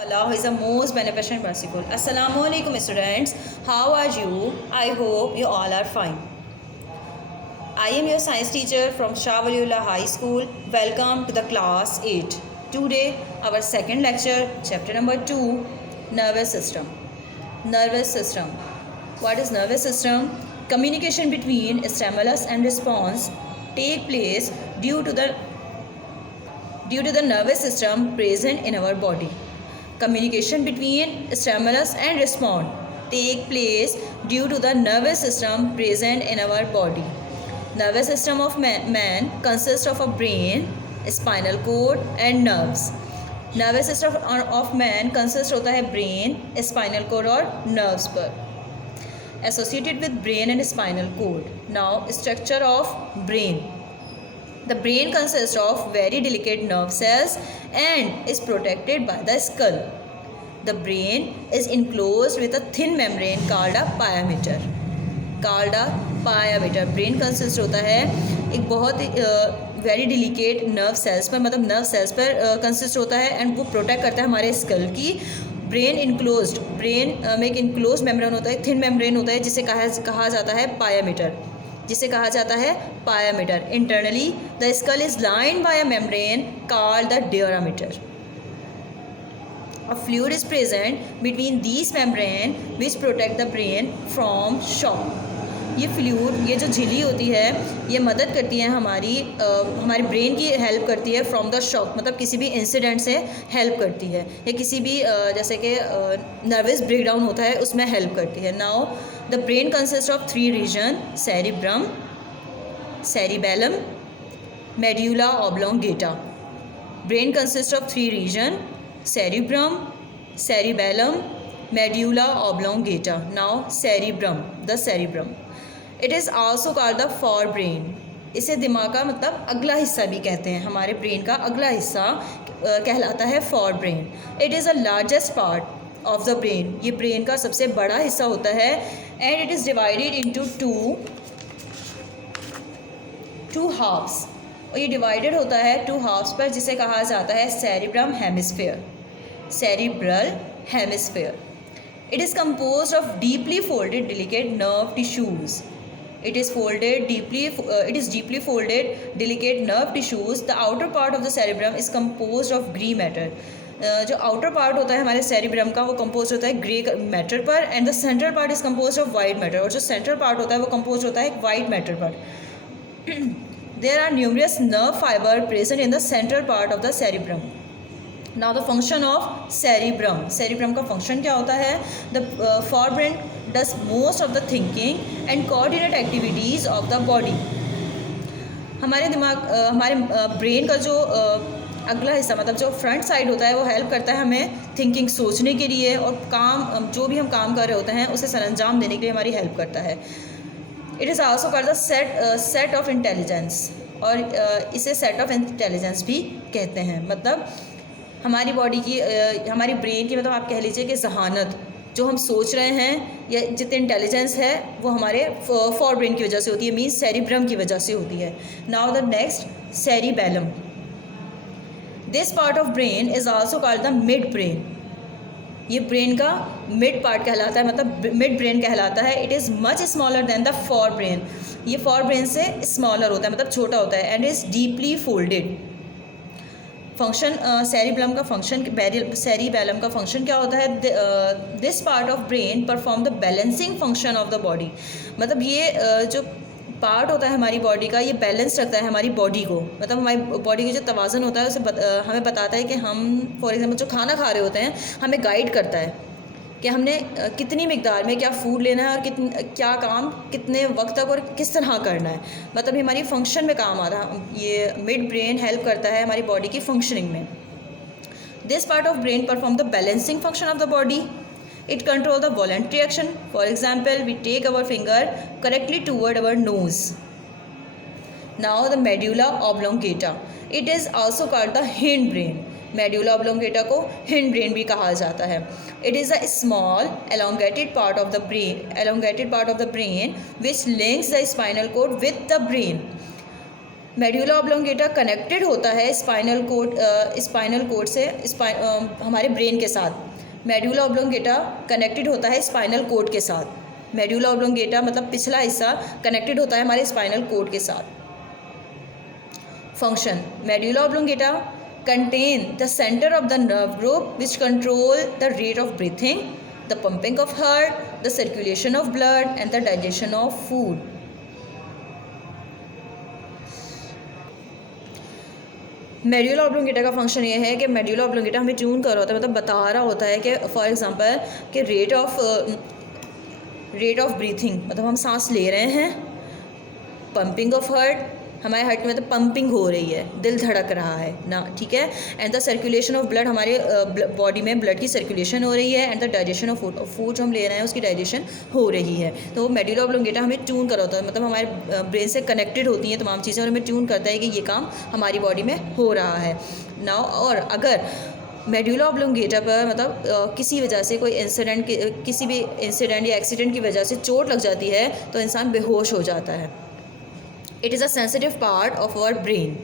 Allah who is the most beneficent and merciful. Assalamu alaikum students. How are you? I hope you all are fine. I am your science teacher from Shah Waliullah High School. Welcome to the class 8. Today our second lecture, chapter number 2, nervous system. Nervous system. What is nervous system? Communication between stimulus and response take place due to the nervous system present in our body. Communication between stimulus and response take place due to the nervous system present in our body. Nervous system of man consists of a brain, spinal cord and nerves. Nervous system of man consists होता है brain, spinal cord और nerves पर. Associated with brain and spinal cord. Now structure of brain. The brain consists of very delicate nerve cells and is protected by the skull. The brain is enclosed with a thin membrane called a pyometer. Brain consist होता है एक बहुत very delicate nerve cells पर, मतलब nerve cells पर consist होता है and वो प्रोटेक्ट करता है हमारे स्कल की. ब्रेन में एक इनक्लोज मेम्ब्रेन होता है, थिन मेम्ब्रेन होता है जिसे कहा जाता है pia mater. Internally the skull is lined by a membrane called the dura mater. A fluid is present between these membrane which protect the brain from shock. ये जो झिल्ली होती है ये मदद करती है हमारी ब्रेन की हेल्प करती है फ्रॉम द शॉक, मतलब किसी भी इंसिडेंट से हेल्प करती है या किसी भी जैसे कि नर्वस ब्रेकडाउन होता है उसमें हेल्प करती है. Now the brain consist of 3 region: cerebrum, cerebellum, medulla oblongata. Brain consist of 3 region: cerebrum, cerebellum, medulla oblongata. Now the cerebrum. It is also called the forebrain. इसे दिमाग का मतलब अगला हिस्सा भी कहते हैं. हमारे ब्रेन का अगला हिस्सा कहलाता है forebrain. It is the largest part of the brain. ये ब्रेन का सबसे बड़ा हिस्सा होता है and it is divided into two halves. और ये डिवाइडेड होता है 2 हाफ्स पर जिसे कहा जाता है cerebral hemisphere. It is composed of deeply folded delicate nerve tissues. It is deeply folded delicate nerve tissues. The outer part of the cerebrum is composed of grey matter. जो outer part होता है हमारे cerebrum का वो compose होता है grey matter पर and the central part is compose of white matter. और जो सेंट्रल पार्ट होता है वो कंपोज होता है वाइट मैटर पर. There are numerous nerve fiber present in the central part of the cerebrum. Now the function of cerebrum का function क्या होता है? The forebrain does most of the thinking and coordinate activities of the body. हमारे brain का जो अगला हिस्सा मतलब जो फ्रंट साइड होता है वो हेल्प करता है हमें थिंकिंग सोचने के लिए और जो भी हम काम कर रहे होते हैं उसे सरअंजाम देने के लिए हमारी हेल्प करता है. It is also called the set of intelligence. और इसे सेट ऑफ इंटेलिजेंस भी कहते हैं. मतलब हमारी ब्रेन की मतलब आप कह लीजिए कि जहानत जो हम सोच रहे हैं या जितने इंटेलिजेंस है वो हमारे फॉर ब्रेन की वजह से होती है, मीन्स सेरिब्रम की वजह से होती है. Now the next cerebellum. This part of brain is also called the mid brain. ये ब्रेन का मिड पार्ट कहलाता है, मतलब मिड ब्रेन कहलाता है. It is much smaller than the for brain. ये फॉर ब्रेन से स्मॉलर होता है, मतलब छोटा होता है and is deeply folded. Function cerebellum का फंक्शन क्या होता है? This part of brain perform the balancing function of the body. मतलब ये जो पार्ट होता है हमारी बॉडी का ये बैलेंस रखता है हमारी बॉडी को, मतलब हमारी बॉडी का जो तवाज़ुन होता है उसे हमें बताता है कि हम फॉर एग्जांपल जो खाना खा रहे होते हैं हमें गाइड करता है कि हमने कितनी मिकदार में क्या फ़ूड लेना है और क्या काम कितने वक्त तक और किस तरह करना है. मतलब हमारी फंक्शन में काम आता है. ये मिड ब्रेन हेल्प करता है हमारी बॉडी की फंक्शनिंग में. This part of brain perform the balancing function of the body. It controls the voluntary action. For example, we take our finger correctly toward our nose. Now the medulla oblongata. It is also called the hind brain. Medulla oblongata को hind brain भी कहा जाता है. It is a small elongated part of the brain which links the spinal cord with the brain. Medulla oblongata connected होता है spinal cord से हमारे brain के साथ। मेड्यूला ऑब्लोंगेटा कनेक्टेड होता है स्पाइनल कोड के साथ। मेड्यूला ऑब्लोंगेटा मतलब पिछला हिस्सा कनेक्टेड होता है हमारे स्पाइनल कोड के साथ। Function, medulla oblongata contain the center of the nerve group which control the rate of breathing, the pumping of heart, the circulation of blood and the digestion of food. Medulla oblongata का function ये है कि medulla oblongata हमें tune कर रहा होता है, मतलब बता रहा होता है कि फॉर एग्जांपल कि रेट ऑफ ब्रीथिंग, मतलब हम सांस ले रहे हैं, पंपिंग ऑफ हार्ट, हमारे हार्ट में मतलब पंपिंग हो रही है, दिल धड़क रहा है ना, ठीक है। And the circulation of blood, हमारे बॉडी में ब्लड की सर्कुलेशन हो रही है। And the digestion of food जो हम ले रहे हैं उसकी डाइजेशन हो रही है। तो मेड्यूला ऑब्लोंगेटा हमें ट्यून कर होता है, मतलब हमारे ब्रेन से कनेक्टेड होती हैं तमाम चीज़ें और हमें ट्यून करता है कि ये काम हमारी बॉडी में हो रहा है ना। और अगर मेड्यूला ऑब्लोंगेटा पर मतलब किसी वजह से कोई किसी भी इंसिडेंट या एक्सीडेंट की वजह से चोट लग जाती है तो इंसान बेहोश हो जाता है। It is a sensitive part of our brain.